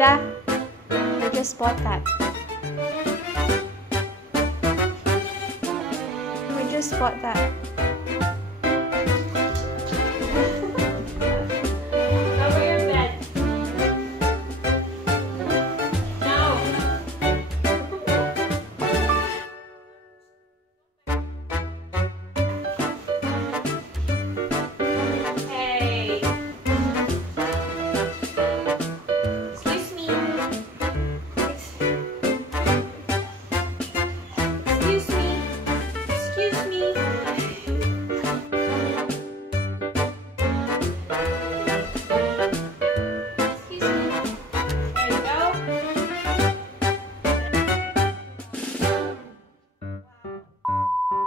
I just bought that. We just bought that. Over your bed. No. Hey. Excuse me. Excuse me. Excuse me. Excuse me. There you go.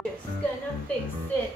Just gonna fix it.